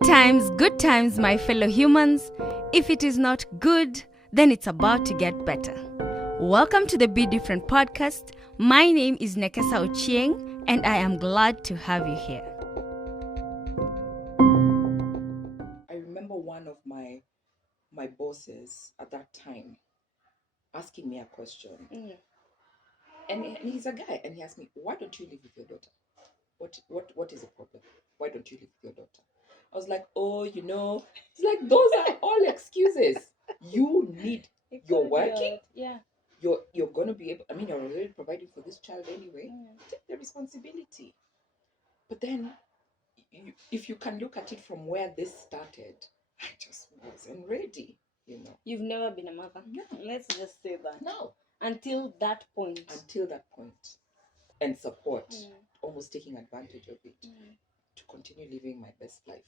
Good times, my fellow humans. If it is not good, then it's about to get better. Welcome to the Be Different podcast. My name is Nekesa Ochieng, and I am glad to have you here. I remember one of my bosses at that time asking me a question. And he's a guy, and he asked me, "Why don't you live with your daughter? What is the problem? Why don't you live with your daughter?" I was like, it's like those are all excuses. You need you're working, you're gonna be able, you're already providing for this child anyway. Take the responsibility. But then if you can look at it from where this started, I just wasn't ready. You've never been a mother. No. Let's just say that. No. Until that point. And support, almost taking advantage of it to continue living my best life,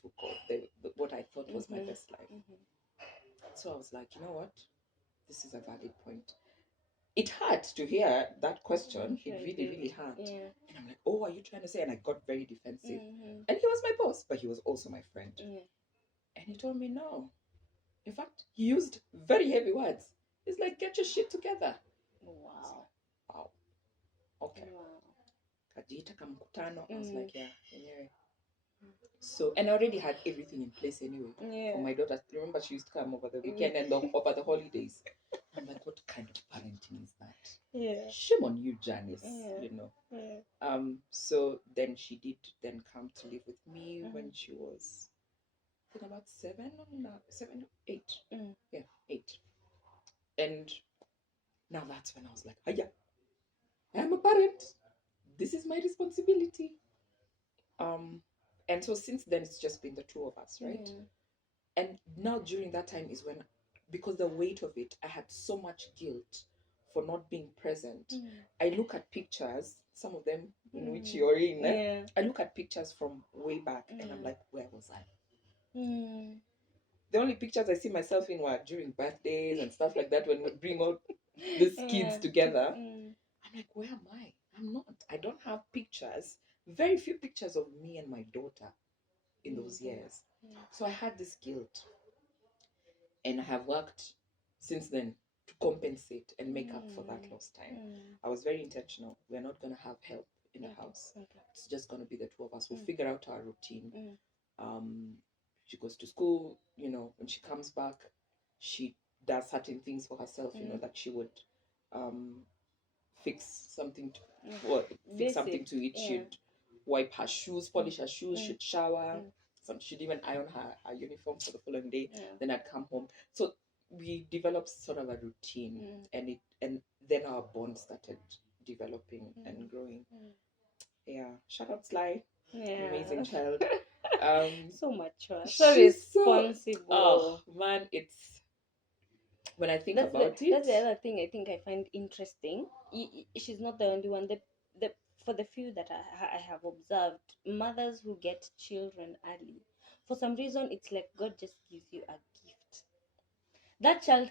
what I thought was my best life. So I was like, you know what? This is a valid point. It hurt to hear that question. It really, really hurt. Yeah. And I'm like, oh, are you trying to say? And I got very defensive. And he was my boss, but he was also my friend. And he told me no. In fact, he used very heavy words. He's like, get your shit together. Wow. Wow. Okay. Wow. I was like, yeah, anyway. So, and I already had everything in place anyway for my daughter. Remember, she used to come over the weekend and over the holidays. I'm like, what kind of parenting is that? Yeah. Shame on you, Janice. Yeah. So then she did then come to live with me when she was, I think, about 7 or 8. Yeah, 8. And now that's when I was like, yeah, I'm a parent. This is my responsibility. And so since then it's just been the two of us, right? And now during that time is when, because the weight of it, I had so much guilt for not being present. I look at pictures, some of them in which you're in. I look at pictures from way back and I'm like, where was I? The only pictures I see myself in were during birthdays and stuff like that, when we bring all these kids together. I'm like, where am I? I'm not. I don't have pictures, very few pictures of me and my daughter in those years. So I had this guilt. And I have worked since then to compensate and make up for that lost time. I was very intentional. We're not going to have help in the house. It's just going to be the two of us. We'll figure out our routine. She goes to school, when she comes back, she does certain things for herself, that she would fix something to eat. She'd wipe her shoes, polish her shoes, she'd shower. She'd even iron her uniform for the following day. Then I'd come home. So we developed sort of a routine, and then our bond started developing and growing. Yeah, shout out Sly, amazing child. So mature, so responsible. Oh man, it's, when I think about it, that's the other thing I think I find interesting. She's not the only one. The for the few that I have observed, mothers who get children early, for some reason, it's like God just gives you a gift. That child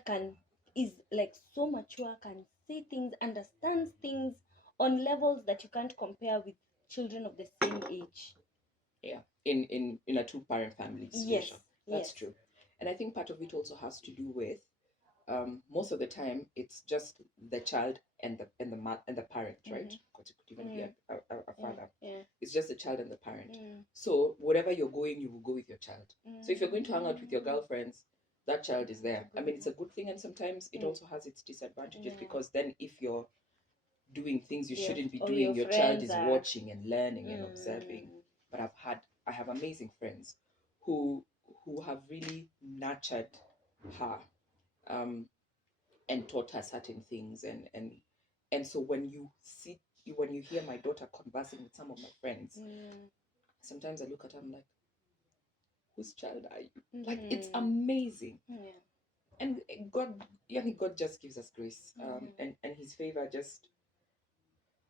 is like so mature, can say things, understands things on levels that you can't compare with children of the same age. Yeah, in a 2-parent family situation. That's Yes. true. And I think part of it also has to do with, most of the time it's just the child and the parent, right? Because it could even be a father. It's just the child and the parent. So wherever you're going, you will go with your child. So if you're going to hang out with your girlfriends, that child is there. It's a good thing, and sometimes it also has its disadvantages, because then if you're doing things you shouldn't be doing, your child is watching and learning and observing. But I have amazing friends who have really nurtured her, and taught her certain things, and so when you hear my daughter conversing with some of my friends, sometimes I look at her, I'm like, whose child are you? Like, it's amazing. And God just gives us grace, and his favor just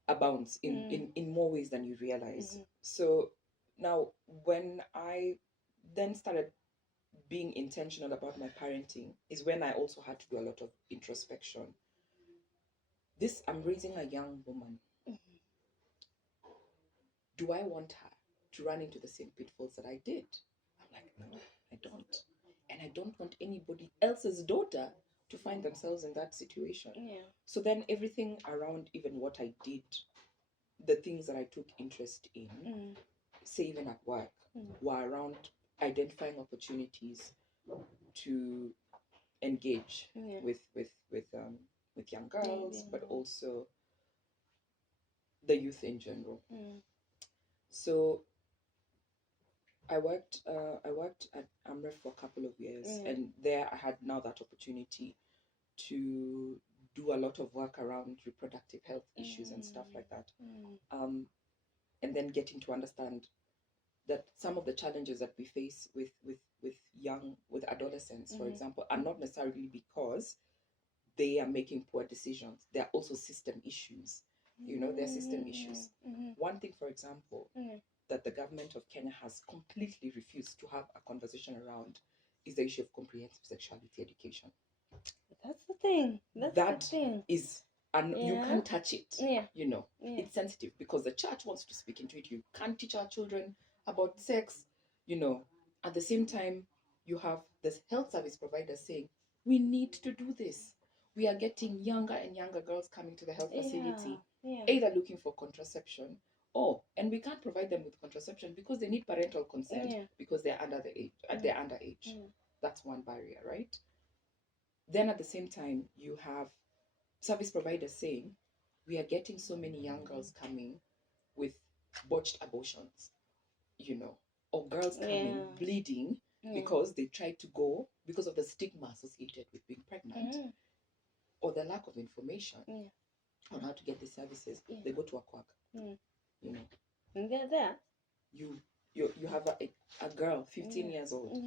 abounds in more ways than you realize. So now, when I then started being intentional about my parenting, is when I also had to do a lot of introspection. I'm raising a young woman. Do I want her to run into the same pitfalls that I did? I'm Like, no, I don't. And I don't want anybody else's daughter to find themselves in that situation. Yeah. So then everything around even what I did, the things that I took interest in, say even at work, were around identifying opportunities to engage with young girls, but also the youth in general. So I worked at AMREF for a couple of years, and there I had now that opportunity to do a lot of work around reproductive health issues and stuff like that. And then getting to understand that some of the challenges that we face with adolescents, for example, are not necessarily because they are making poor decisions. There are also system issues. There are system issues. One thing, for example, that the government of Kenya has completely refused to have a conversation around is the issue of comprehensive sexuality education. That's the thing. That's the thing. Is, and you can't touch it. Yeah. It's sensitive because the church wants to speak into it. You can't teach our children about sex. At the same time, you have the health service providers saying, we need to do this. We are getting younger and younger girls coming to the health facility, either looking for contraception, and we can't provide them with contraception because they need parental consent because they're under the age. They're underage. That's one barrier, right? Then at the same time, you have service providers saying, we are getting so many young girls coming with botched abortions, or girls coming bleeding because they tried to go because of the stigma associated with being pregnant, or the lack of information on how to get the services. They go to a quack. And they're there. You have a girl 15 years old,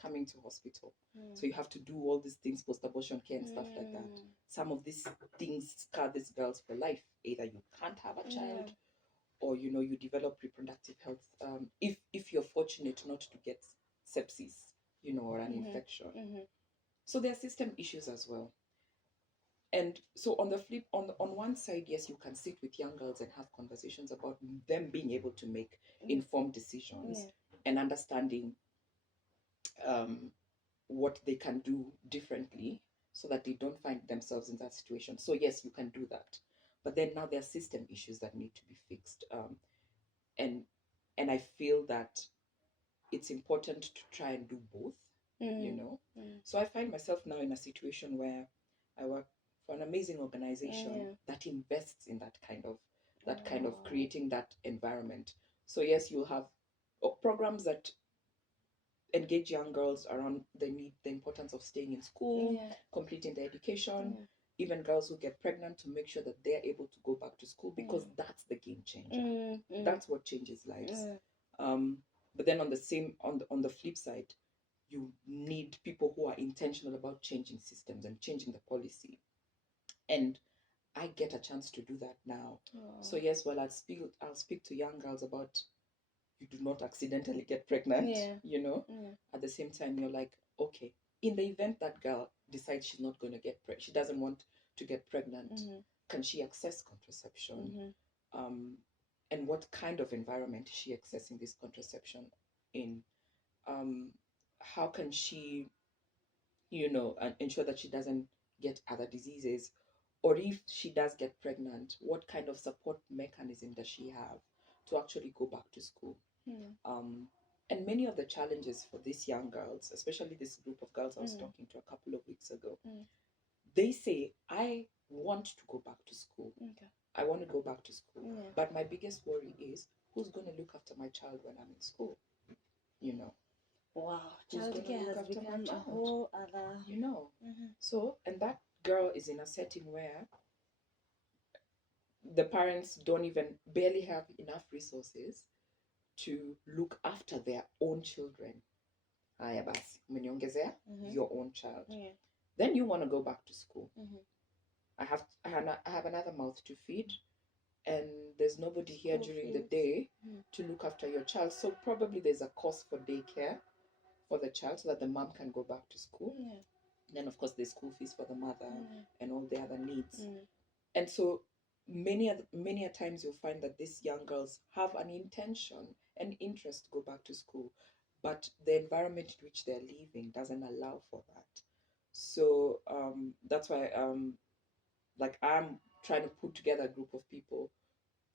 coming to hospital. So you have to do all these things, post-abortion care and stuff like that. Some of these things scar these girls for life. Either you can't have a child, or you develop reproductive health. If you're fortunate not to get sepsis, or an infection. So there are system issues as well. And so on the flip, on one side, yes, you can sit with young girls and have conversations about them being able to make informed decisions and understanding what they can do differently so that they don't find themselves in that situation. So yes, you can do that. But then now there are system issues that need to be fixed. And I feel that it's important to try and do both, So I find myself now in a situation where I work for an amazing organization that invests in that kind of creating that environment. So yes, you'll have programs that engage young girls around the importance of staying in school, completing their education, even girls who get pregnant, to make sure that they're able to go back to school, because that's the game changer. That's what changes lives. But then on the flip side, you need people who are intentional about changing systems and changing the policy. And I get a chance to do that now. So yes, I'll speak to young girls about, you do not accidentally get pregnant, At the same time, you're like, okay, in the event that girl decides she's not going to get pregnant, she doesn't want to get pregnant, can she access contraception? And what kind of environment is she accessing this contraception in? How can she, ensure that she doesn't get other diseases? Or if she does get pregnant, what kind of support mechanism does she have to actually go back to school? And many of the challenges for these young girls, especially this group of girls I was talking to a couple of weeks ago, they say, I want to go back to school. I want to go back to school. But my biggest worry is, who's going to look after my child when I'm in school? Wow, childcare has become a whole other... So, and that girl is in a setting where the parents barely have enough resources to look after their own children. Haya basi, umeniongezea your own child. Then you want to go back to school. I have another mouth to feed, and there's nobody here during the day to look after your child. So probably there's a cost for daycare for the child so that the mom can go back to school. Then of course there's school fees for the mother and all the other needs. And so many a times you'll find that these young girls have an intention and interest to go back to school, but the environment in which they're living doesn't allow for that. So that's why like I'm trying to put together a group of people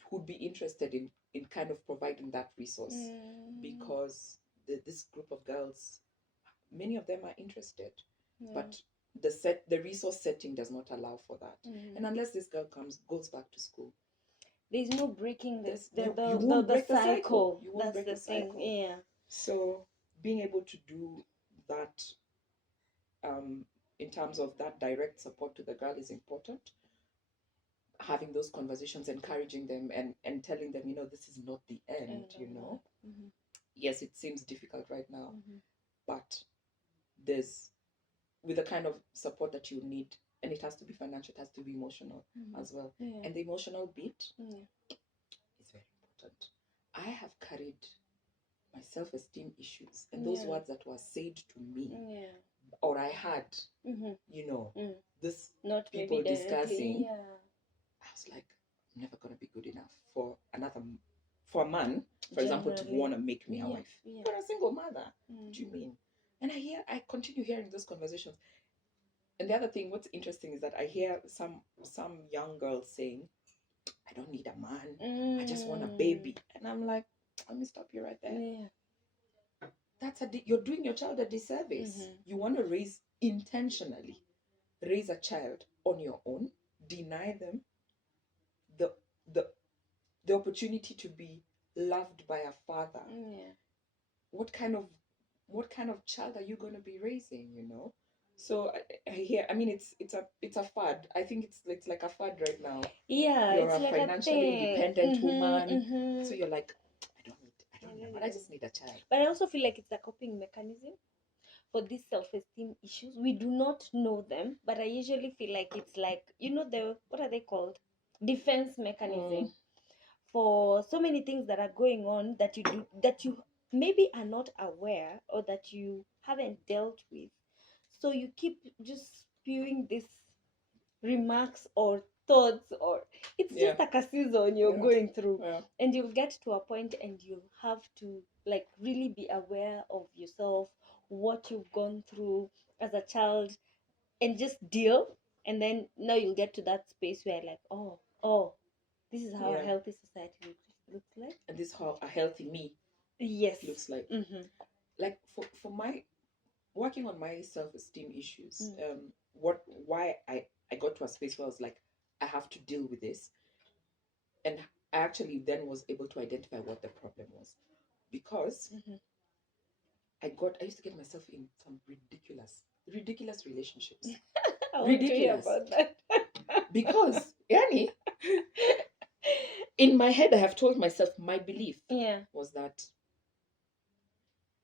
who'd be interested in kind of providing that resource, because this group of girls, many of them are interested, but the resource setting does not allow for that. And unless this girl goes back to school, there's no breaking you won't break the cycle. You won't That's break the the cycle. thing. Yeah. So being able to do that in terms of that direct support to the girl is important. Having those conversations, encouraging them, and telling them, this is not the end, Yes, it seems difficult right now, but there's, with the kind of support that you need, and it has to be financial, it has to be emotional as well. Yeah. And the emotional bit is very important. I have carried my self-esteem issues, and those words that were said to me, or I had, this not people maybe discussing. Yeah. I was like, I'm never gonna be good enough for a man, for example, to want to make me a wife. For a single mother, what do you mean? And I continue hearing those conversations. And the other thing, what's interesting is that I hear some young girls saying, I don't need a man, I just want a baby. And I'm like, let me stop you right there. That's you're doing your child a disservice. You want to intentionally raise a child on your own, deny them the opportunity to be loved by a father. What kind of child are you going to be raising? So I hear, I mean, it's a fad. I think it's like a fad right now. You're it's a like financially independent woman, so you're like, I don't need, but I just need a child. But I also feel like it's a coping mechanism for these self-esteem issues. We do not know them, but I usually feel like it's like, what are they called? Defense mechanism. For so many things that are going on that you maybe are not aware, or that you haven't dealt with. So you keep just spewing these remarks or thoughts, or it's just like a season you're going through. And you'll get to a point and you have to like really be aware of yourself, what you've gone through as a child, and just deal. And then now you'll get to that space where like, oh, this is how a healthy society looks like, and this is how a healthy me looks like. Like for my working on my self-esteem issues, why I got to a space where I was like, I have to deal with this. And I actually then was able to identify what the problem was, because I used to get myself in some ridiculous relationships. Ridiculous about that. Because Yani, in my head I have told myself, my belief was that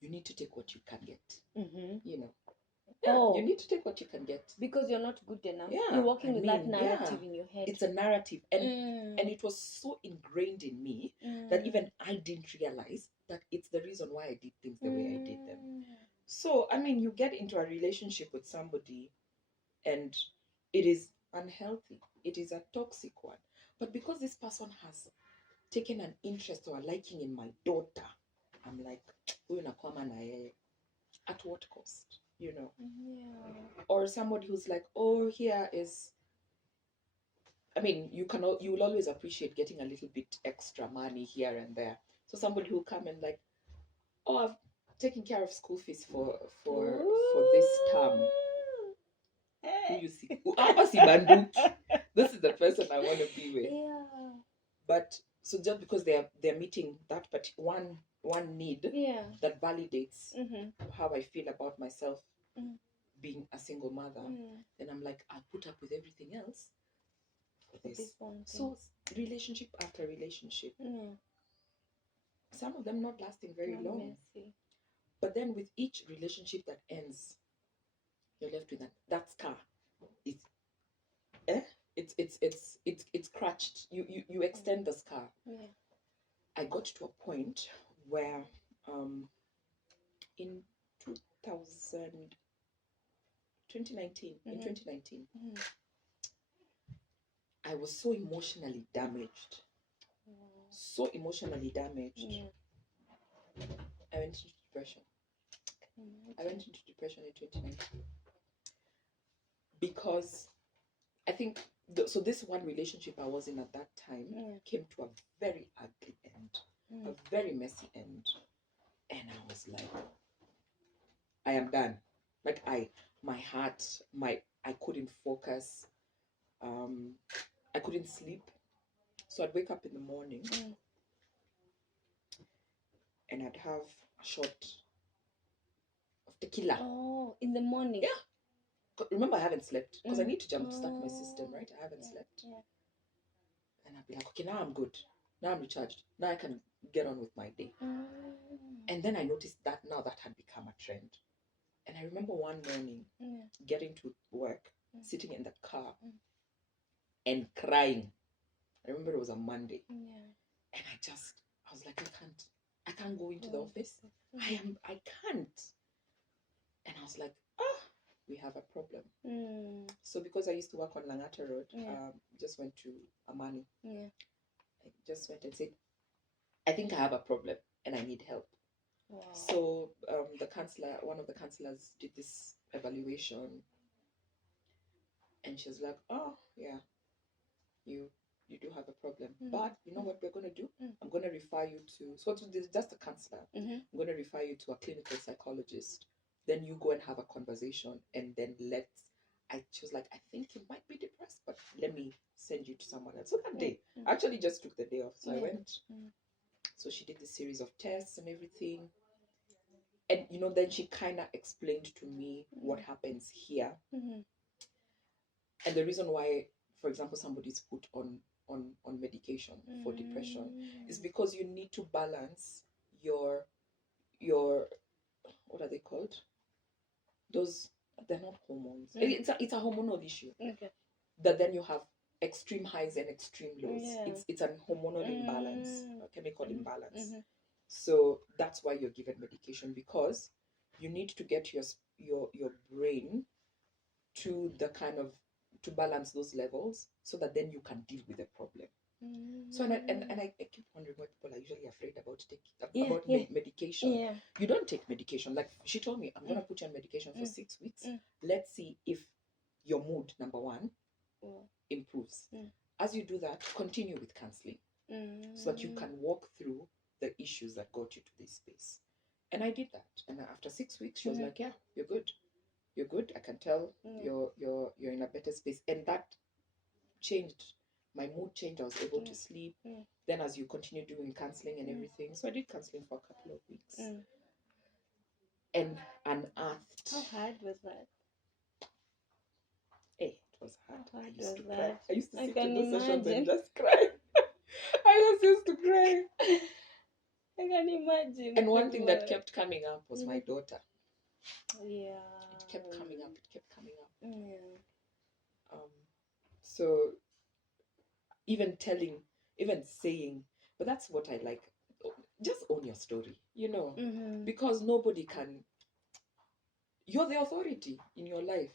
you need to take what you can get. You need to take what you can get, because you're not good enough. You're walking with that narrative in your head. It's a narrative, and it was so ingrained in me that even I didn't realize that it's the reason why I did things the way I did them. So I mean, you get into a relationship with somebody and it is unhealthy, it is a toxic one, but because this person has taken an interest or a liking in my daughter, I'm like, at what cost? Or somebody who's like, oh, here is, I mean, you will always appreciate getting a little bit extra money here and there. So somebody who come and like, oh, I've taken care of school fees for this term. Who you see? This is the person I want to be with. But so just because they're meeting that one need that validates how I feel about myself being a single mother, then I'm like, I'll put up with everything else for this. So relationship after relationship, some of them not lasting very long. But then with each relationship that ends, you're left with that scar. It's scratched. You extend the scar. I got to a point where in 2019, I was so emotionally damaged. I went into depression. I went into depression in 2019 because I think so this one relationship I was in at that time came to a very ugly end, a very messy end, and I was like, I am done. Like my heart, I couldn't focus. I couldn't sleep. So I'd wake up in the morning and I'd have a shot of tequila. Oh, in the morning. Yeah. Remember, I haven't slept because I need to jumpstart my system, right? I haven't slept. Yeah. And I'd be like, okay, now I'm good. Now I'm recharged. Now I can get on with my day. And then I noticed that now that had become a trend. And I remember one morning getting to work, sitting in the car and crying. I remember it was a Monday. And I was like, I can't go into the office. I can't. And I was like, we have a problem. So because I used to work on Langata Road, just went to Amani. I just went and said, I think I have a problem and I need help. Wow. So one of the counselors did this evaluation, and she was like, oh yeah, you do have a problem, but you know what we're going to do? I'm going to refer you to, so it's just a counselor. I'm going to refer you to a clinical psychologist. Then you go and have a conversation, and then she was like, I think you might be depressed, but let me send you to someone else. So that day, I actually just took the day off. So I went. So she did this series of tests and everything. And, then she kind of explained to me what happens here. And the reason why, for example, somebody's put on medication for depression is because you need to balance your what are they called? They're not hormones. It's a hormonal issue. Okay. That then you have extreme highs and extreme lows. Yeah. It's a hormonal imbalance, a chemical imbalance. So that's why you're given medication, because you need to get your brain to the kind of to balance those levels so that then you can deal with the problem. So and I keep wondering why people are usually afraid about medication. Yeah. You don't take medication. Like she told me, I'm gonna put you on medication for 6 weeks. Let's see if your mood, number one, improves. As you do that, continue with counseling so that you can walk through the issues that got you to this space. And I did that. And after 6 weeks, she was like, yeah, you're good. You're good. I can tell you're in a better space. And that changed. My mood changed. I was able to sleep. Then as you continue doing counseling and everything. So I did counseling for a couple of weeks. And unearthed. How hard was that? Hey, it was hard. How I hard used to was cry. that? I used to I sit can in those sessions and imagine. just cry. I just used to cry. I can imagine. And one thing that kept coming up was my daughter. Yeah. It kept coming up. Yeah. So even saying, but that's what I like. Just own your story, because nobody can. You're the authority in your life,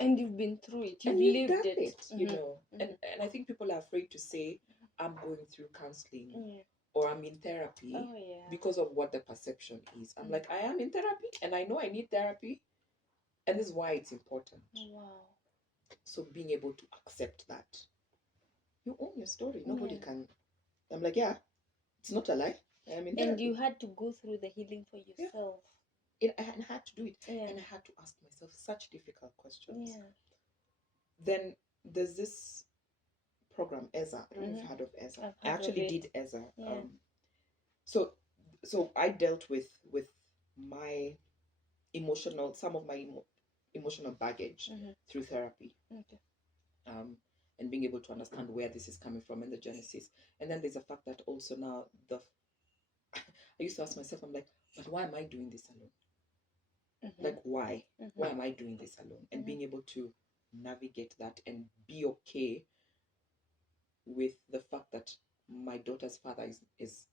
And you've been through it. You've lived it. And I think people are afraid to say, I'm going through counseling or I'm in therapy because of what the perception is. I'm like, I am in therapy and I know I need therapy. And this is why it's important. Wow. So being able to accept that. You own your story. Nobody can. I'm like, yeah, it's not a lie. I am in therapy. And you had to go through the healing for yourself. I had to do it. And I had to ask myself such difficult questions. Then there's this program, EZA. I don't know if you've heard of EZA. I actually did EZA. So I dealt with my some of my emotional baggage through therapy. Okay. And being able to understand where this is coming from and the genesis. And then there's a fact that also now I used to ask myself, I'm like, but why am I doing this alone? Like, why? Why am I doing this alone? And being able to navigate that and be okay with the fact that my daughter's father is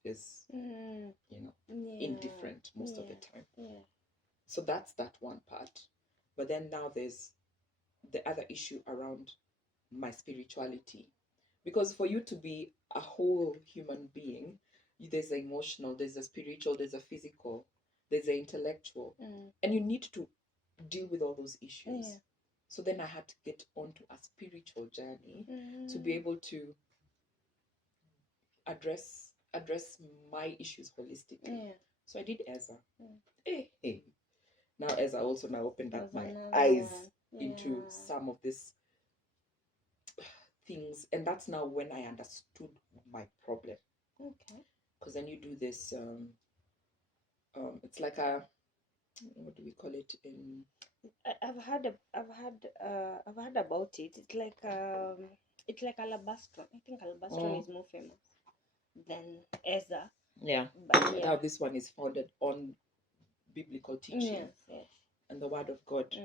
indifferent most of the time. So that's that one part. But then now there's the other issue around my spirituality, because for you to be a whole human being, there's the emotional, there's the spiritual, there's the physical, there's the intellectual, and you need to deal with all those issues. Yeah. So then I had to get onto a spiritual journey to be able to address my issues holistically. Yeah. So I did Ezra. Yeah. Hey. Now Ezra also now opened up There's my another eyes one. into Yeah. some of these things, and that's now when I understood my problem. Okay. Because then you do this it's like a, what do we call it in I've heard about it. It's like alabastron. I think alabastron is more famous than Eza. Yeah. But yeah. Now this one is founded on biblical teaching Yes. and the word of God.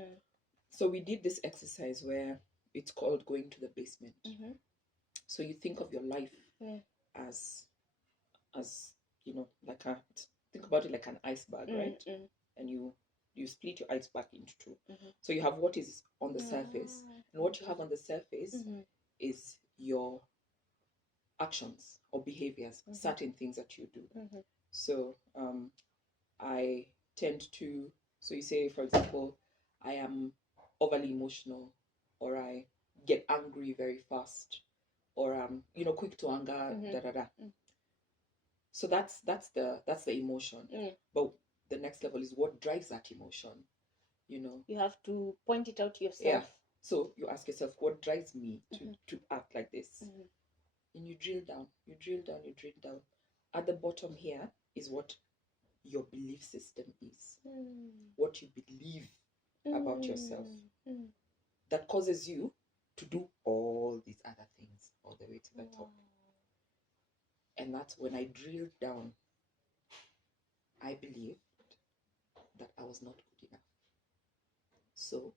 So we did this exercise where it's called going to the basement. So you think of your life as you know, like think about it like an iceberg, right? And you split your iceberg into two. So you have what is on the surface, and what you have on the surface is your actions or behaviors, certain things that you do. So I tend to, so you say, for example, I am overly emotional, or I get angry very fast, or I'm, you know, quick to anger, So that's the emotion. But the next level is what drives that emotion. You know, you have to point it out to yourself. Yeah. So you ask yourself, what drives me to act like this? And you drill down. At the bottom here is what your belief system is, what you believe about yourself, that causes you to do all these other things all the way to the top. And that's when I drilled down. I believed that I was not good enough. So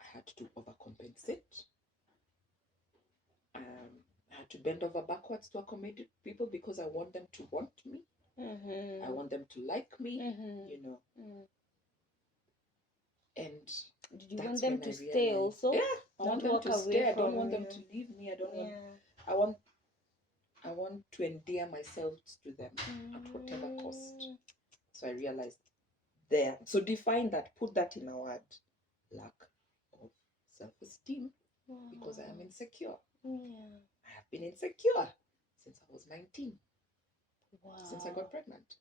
I had to overcompensate. I had to bend over backwards to accommodate people because I want them to want me. I want them to like me, you know. And did you want them to stay also? Yeah, I want them to stay. I don't want them to leave me. I want to endear myself to them at whatever cost. So I realized there. So define that, put that in a word. Lack of self-esteem, because I am insecure. I have been insecure since I was 19. Since I got pregnant.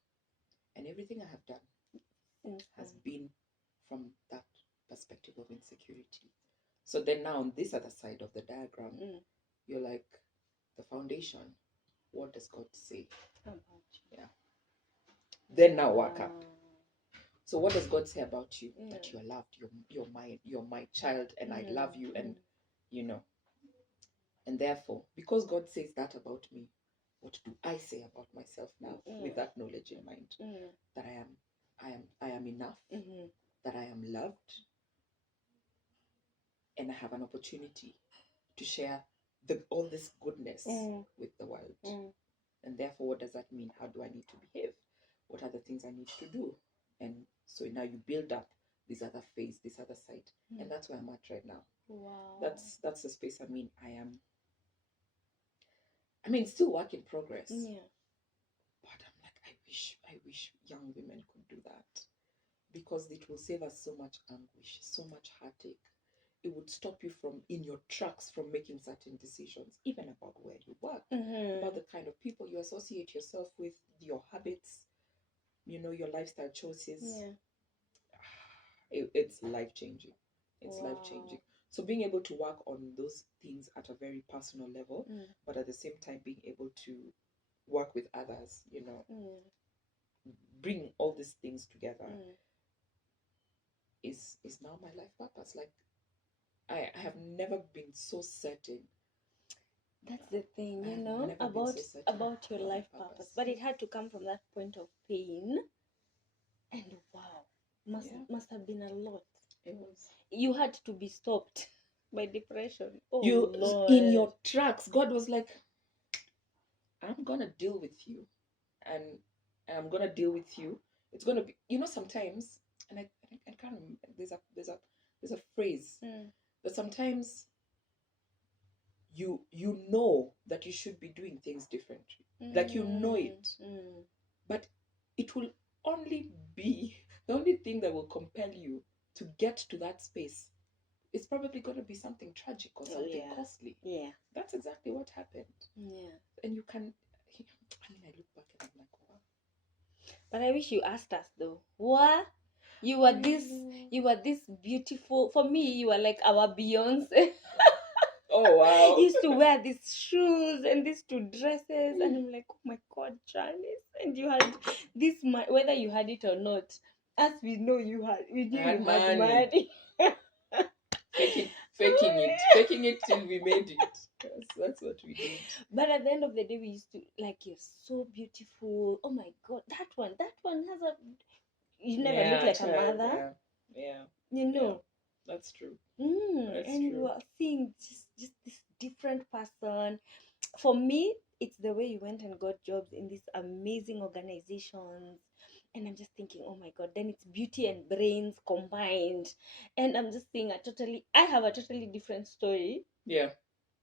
And everything I have done has been from that perspective of insecurity. So then now on this other side of the diagram, you're like, the foundation, what does God say about you? Yeah. Then now work up. So what does God say about you? That you're loved, you're my child, and I love you, and you know. And therefore, because God says that about me, what do I say about myself now with that knowledge in mind? That I am enough, that I am loved, and I have an opportunity to share all this goodness with the world. And therefore, what does that mean? How do I need to behave? What are the things I need to do? And so now you build up this other phase, this other side. And that's where I'm at right now. Wow. That's the space I'm in. I mean, still work in progress. Yeah. But I'm like, I wish young women could do that. Because it will save us so much anguish, so much heartache. It would stop you from, in your tracks, from making certain decisions, even about where you work, about the kind of people you associate yourself with, your habits, you know, your lifestyle choices. It's life-changing. It's life-changing. So being able to work on those things at a very personal level, but at the same time being able to work with others, you know, bring all these things together is now my life purpose. Like, I have never been so certain. That's the thing, you know, about your life purpose. But it had to come from that point of pain. And wow, must have been a lot. It was. You had to be stopped by depression. Oh, Lord. In your tracks, God was like, I'm gonna deal with you, and I'm gonna deal with you. It's gonna be, you know, sometimes, and I can't remember. There's a phrase that sometimes you know that you should be doing things differently, like you know it, but it will only the only thing that will compel you to get to that space is probably going to be something tragic or something costly. Yeah. That's exactly what happened. Yeah. And you can, I mean, I look back and I'm like, wow. But I wish you asked us though. What? You were this beautiful. For me, you were like our Beyonce. Oh wow. You used to wear these shoes and these two dresses, and I'm like, oh my god, Janice. And you had this whether you had it or not, as we know you had, we knew had you had money. money. Faking it till we made it. That's what we did. But at the end of the day, we used to like, you're so beautiful. Oh my god, that one has a. You never look like a mother. Yeah. You know. Yeah, that's true. And true. you are seeing just this different person. For me, it's the way you went and got jobs in these amazing organizations. And I'm just thinking, oh my god, then it's beauty and brains combined. And I'm just seeing I have a totally different story. Yeah.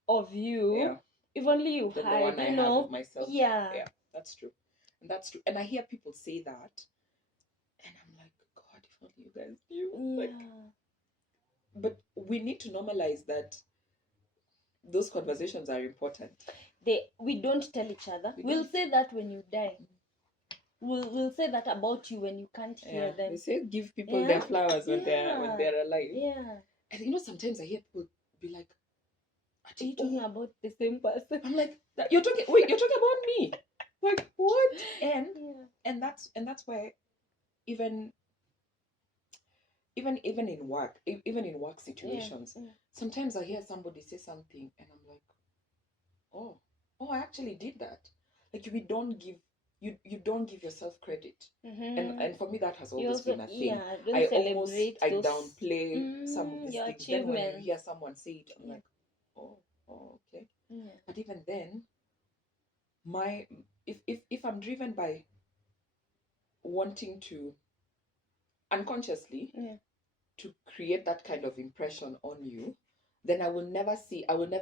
Of you. Yeah. If only you than had, the one I have of myself. Yeah. Yeah, that's true. And that's true. And I hear people say that, and I'm like, God, if only you guys knew. Yeah. Like, but we need to normalize that those conversations are important. We don't tell each other. We'll say that when you die. We'll say that about you when you can't hear them. They say give people their flowers when they're alive. Yeah. And sometimes I hear people be like, are you talking about the same person? I'm like, you're talking about me. Like what? And that's why even in work situations, sometimes I hear somebody say something and I'm like, oh, I actually did that. Like we don't give you don't give yourself credit. And for me that has always been a thing. I downplay some of these things. Then when you hear someone say it, I'm like, oh, okay. But even then, if I'm driven by wanting to unconsciously to create that kind of impression on you, then I will never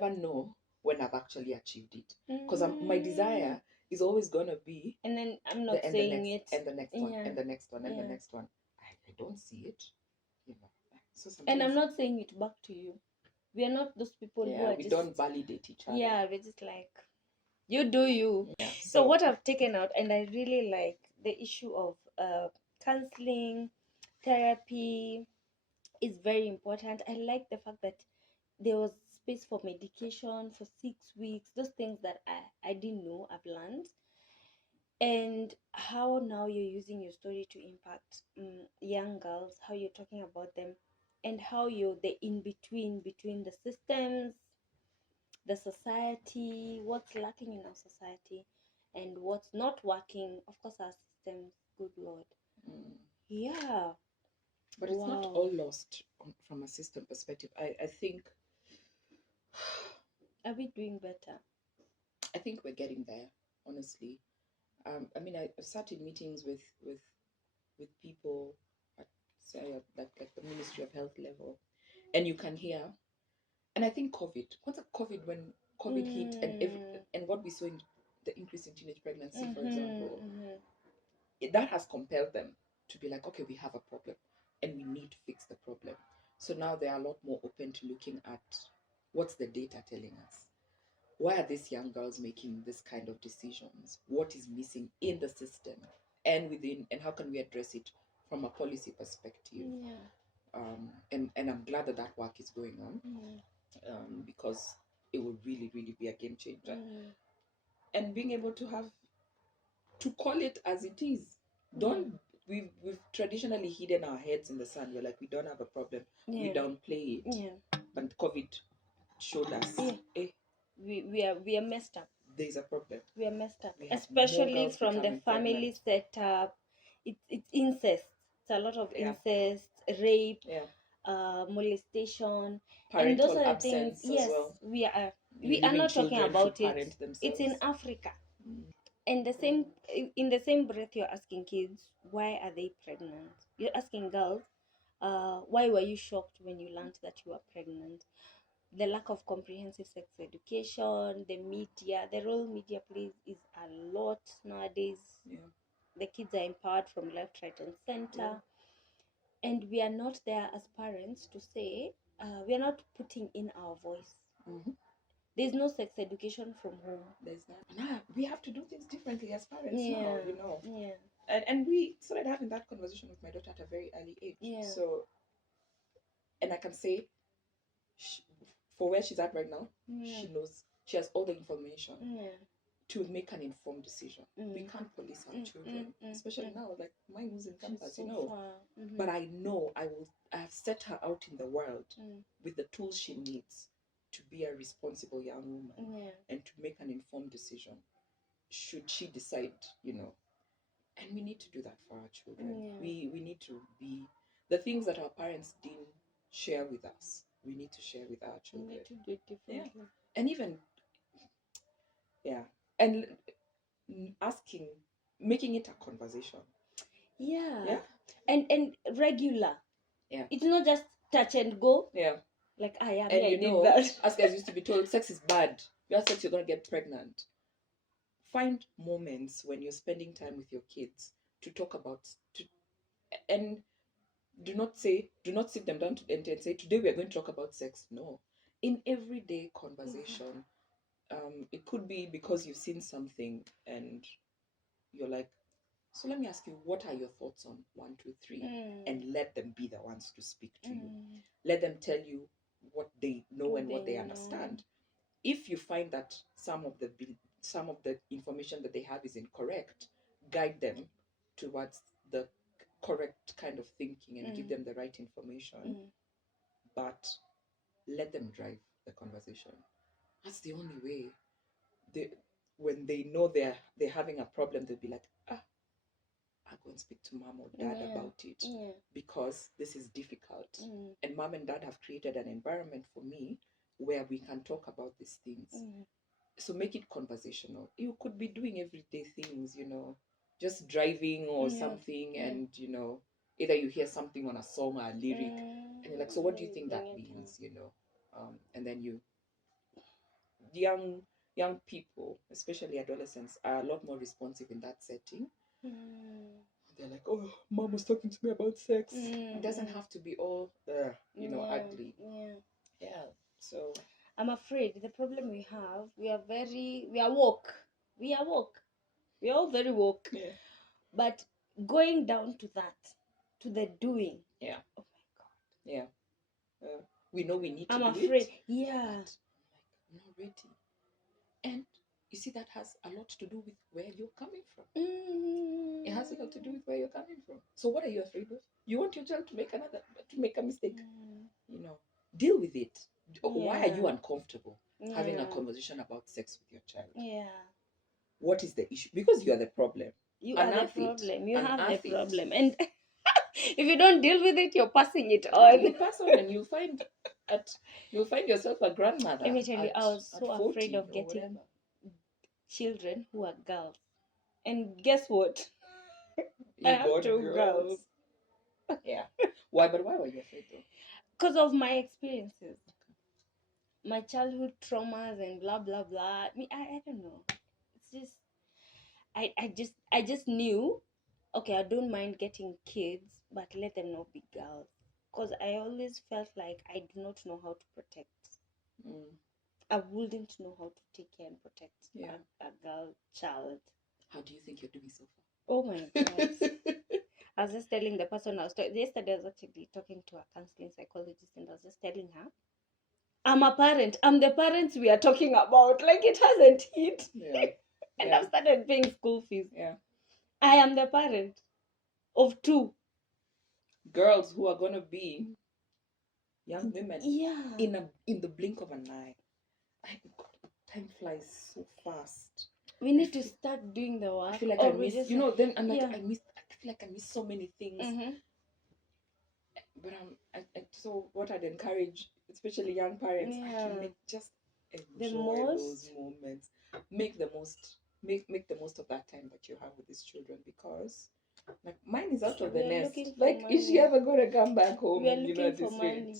know when I've actually achieved it, because my desire is always going to be, and then I'm not saying it, and the next one, and the next one, and the next one. I don't see it, so and I'm not saying it back to you. We are not those people who are we don't validate each other. We're just like, you do you. So what I've taken out, and I really like the issue of counseling, therapy is very important. I like the fact that there was space for medication for 6 weeks. Those things that I didn't know, I've learned. And how now you're using your story to impact young girls, how you're talking about them, and how you're the in-between between the systems, the society, what's lacking in our society, and what's not working. Of course, our systems, good Lord. Yeah. But it's not all lost from a system perspective. I think. Are we doing better? I think we're getting there, honestly. I mean, I sat in meetings with people at, say, like the Ministry of Health level, and you can hear. And I think when COVID hit, and what we saw in the increase in teenage pregnancy, for example, that has compelled them to be like, okay, we have a problem, and we need to fix the problem. So now they are a lot more open to looking at what's the data telling us. Why are these young girls making this kind of decisions? What is missing in the system and within, and how can we address it from a policy perspective? And I'm glad that work is going on, because it will really, really be a game changer. And being able to call it as it is. We've traditionally hidden our heads in the sand. We're like, we don't have a problem. We downplay it. But COVID showed us, we are messed up. There's a problem. We are messed up, especially from the family setup. It's incest. It's a lot of incest, rape, molestation, parental and those are the absence things. Yes, as well. we are not talking about it. It's in Africa. And in the same breath, you're asking kids, why are they pregnant? You're asking girls, why were you shocked when you learned that you were pregnant? The lack of comprehensive sex education, the media, the role media plays is a lot nowadays. the kids are empowered from left, right, and center. And we are not there as parents to say, we are not putting in our voice. There's no sex education from home. There's not. Nah, we have to do things differently as parents Yeah. now, And we started having that conversation with my daughter at a very early age. Yeah. So, and I can say, for where she's at right now, she knows, she has all the information to make an informed decision. We can't police our children, especially now, like mine who's in campus, But I know I have set her out in the world with the tools she needs to be a responsible young woman and to make an informed decision should she decide, and we need to do that for our children. We need to be the things that our parents didn't share with us, we need to share with our children. We need to do it differently. And even and making it a conversation. And regular. It's not just touch and go. Like I am. And I did that. As guys used to be told, sex is bad. You have sex, you're gonna get pregnant. Find moments when you're spending time with your kids to talk about and do not sit them down and say, today we are going to talk about sex. No. In everyday conversation, it could be because you've seen something and you're like, so let me ask you, what are your thoughts on 1, 2, 3? And let them be the ones to speak to you. Let them tell you what they know and what they understand. If you find that some of the information that they have is incorrect, guide them towards the correct kind of thinking and give them the right information. But let them drive the conversation. That's the only way. When they know they're having a problem, they'll be like, I'll go and speak to mom or dad about it because this is difficult. And mom and dad have created an environment for me where we can talk about these things. So make it conversational. You could be doing everyday things, just driving or something, and either you hear something on a song or a lyric, and you're like, so what do you think that means? And then young people, especially adolescents, are a lot more responsive in that setting. They're like, oh, mom was talking to me about sex. It doesn't have to be all ugly. So I'm afraid the problem we have, we are woke. We are all very woke. But going down to that, to the doing. Oh my God. We know we need to I'm do afraid. it. But I'm not ready. And you see, that has a lot to do with where you're coming from. It has a lot to do with where you're coming from. So what are you afraid of? You want your child to make a mistake. Deal with it. Why are you uncomfortable having a conversation about sex with your child? What is the issue? Because you are the problem. You are the problem. You have the problem. And if you don't deal with it, you're passing it on. You pass on, and you'll find yourself a grandmother. Let me tell you, I was so afraid of getting children who are girls. And guess what? I have 2 girls. Why? But why were you afraid though? Because of my experiences. My childhood traumas and blah blah blah. I don't know. It's just I just knew, okay, I don't mind getting kids, but let them not be girls. Because I always felt like I do not know how to protect. I wouldn't know how to take care and protect a girl child. How do you think you're doing so far? Oh my God. I was just telling the person yesterday, I was actually talking to a counseling psychologist, and I was just telling her, I'm a parent. I'm the parents we are talking about. Like, it hasn't hit. And I've started paying school fees. I am the parent of 2 girls who are going to be young women in the blink of an eye. Time flies so fast. We need to start doing the work. I feel like I miss, I feel like I miss so many things. But so what I'd encourage, especially young parents, just enjoy those moments. Make the most of that time that you have with these children, because like mine is out of the nest. Like, is she ever going to come back home? We're looking for money.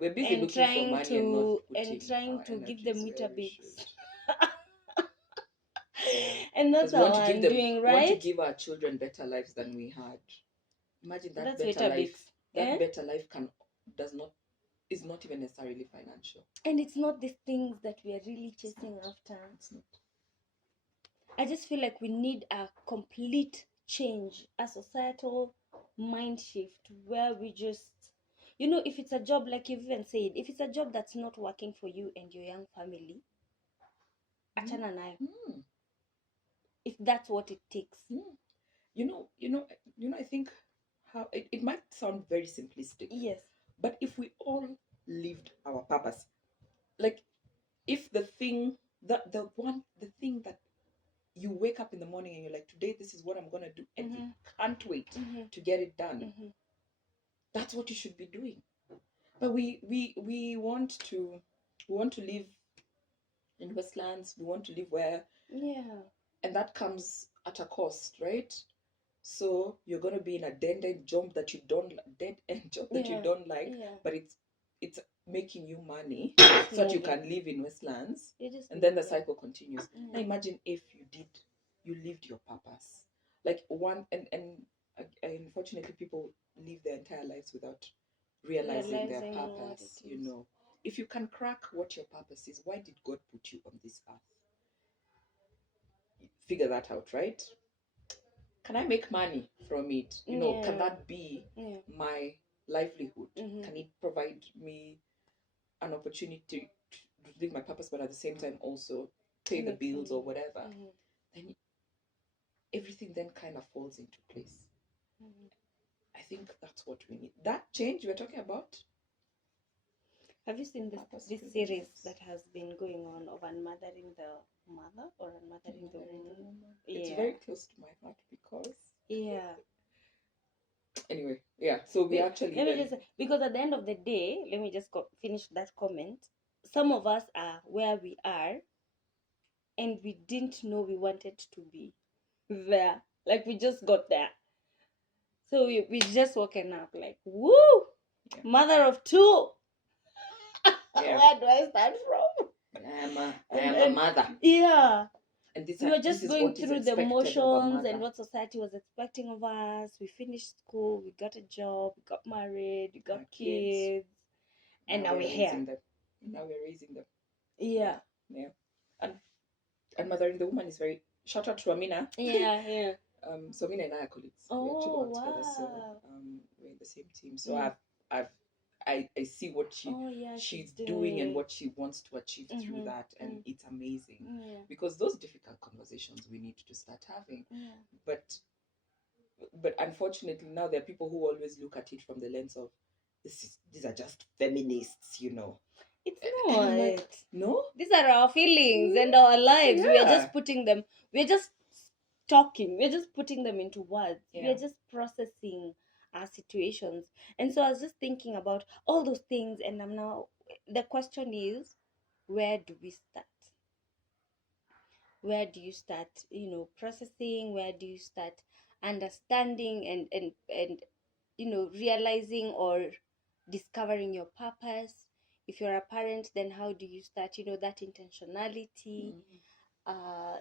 We're busy looking for money and not putting trying to give them Weetabix. And that's Because we how want to give I'm them, doing, we want to right? give our children better lives than we had. Imagine that That's better life. Weetabix. That Eh? better life is not even necessarily financial. And it's not the things that we are really chasing after. It's not. I just feel like we need a complete change, a societal mind shift where we just, if it's a job, like you've even said, if it's a job that's not working for you and your young family, achana nayo. If that's what it takes. I think how it might sound very simplistic. Yes. But if we all lived our purpose, like if the thing that you wake up in the morning and you're like, today this is what I'm gonna do, and you can't wait to get it done. That's what you should be doing. But we want to live in Westlands. We want to live where, and that comes at a cost, right? So you're gonna be in a dead end job that you don't like, but it's making you money so that you can live in Westlands, and then the cycle continues. Now imagine if you lived your purpose, like one, and unfortunately people live their entire lives without realizing their purpose. If you can crack what your purpose is, why did God put you on this earth? Figure that out, right? Can I make money from it? Can that be my livelihood? Can it provide me an opportunity to live my purpose, but at the same time also pay the bills or whatever? Then everything then kind of falls into place. I think that's what we need. That change we're talking about. Have you seen this series that has been going on of unmothering the mother or unmothering the woman? It's very close to my heart because anyway, so we actually let me just say, because at the end of the day, let me just finish that comment. Some of us are where we are and we didn't know we wanted to be there. Like we just got there. So we just woken up like, woo, mother of two. Where do I start from? I am a mother. Yeah. And we were just going through the motions and what society was expecting of us. We finished school, we got a job, we got married, we got kids. And now we're here. Now we're raising them. Yeah. And mothering the woman is very. Shout out to Amina. Yeah. So Amina and I are colleagues. We actually work together, so we're in the same team. So I see what she's doing and what she wants to achieve through that, and it's amazing because those difficult conversations we need to start having. But unfortunately now there are people who always look at it from the lens of these are just feminists, It's not. Like, no, these are our feelings and our lives. We are just putting them. We're just talking. We're just putting them into words. We're just processing our situations. And so I was just thinking about all those things, and I'm now. The question is, where do we start? Where do you start? Processing. Where do you start understanding and realizing or discovering your purpose? If you're a parent, then how do you start that intentionality?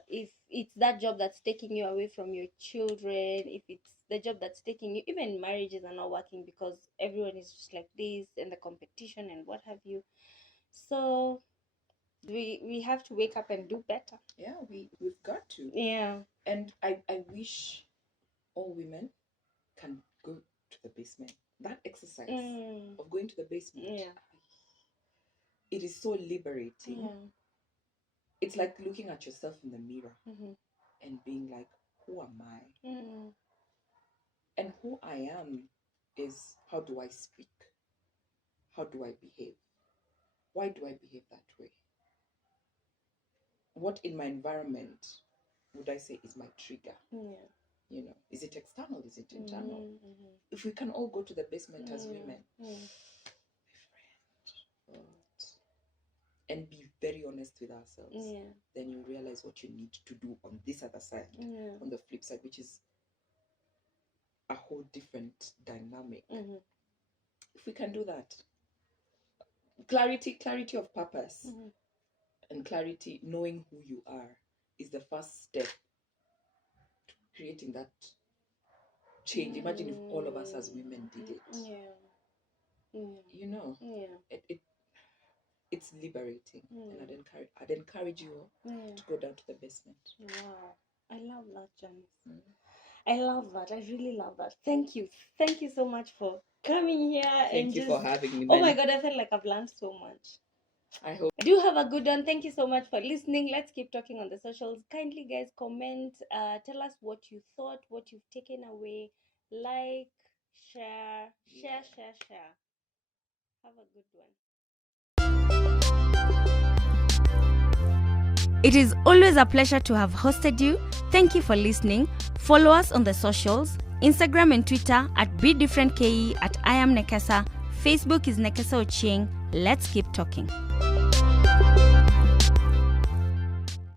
If it's that job that's taking you away from your children, if it's the job that's taking you, even marriages are not working because everyone is just like this, and the competition and what have you. So we have to wake up and do better. We've got to. And I wish all women can go to the basement. That exercise of going to the basement, it is so liberating. It's like looking at yourself in the mirror and being like, who am I? And who I am is, how do I speak? How do I behave? Why do I behave that way? What in my environment would I say is my trigger? Is it external? Is it internal? If we can all go to the basement as women, and be very honest with ourselves, then you realize what you need to do on this other side, on the flip side, which is a whole different dynamic. If we can do that, clarity of purpose, and clarity, knowing who you are, is the first step to creating that change. Imagine if all of us as women did it. You know, it's liberating, and I'd encourage you all to go down to the basement. Wow, I love that, Janice. I love that. I really love that. Thank you so much for coming here. Thank you for having me. Oh my God, I feel like I've learned so much. I hope. Do have a good one. Thank you so much for listening. Let's keep talking on the socials. Kindly, guys, comment. Tell us what you thought, what you've taken away. Like, share. Have a good one. It is always a pleasure to have hosted you. Thank you for listening. Follow us on the socials, Instagram and Twitter at BeDifferentKE, at I am Nekesa. Facebook is Nekesa Ochieng. Let's keep talking.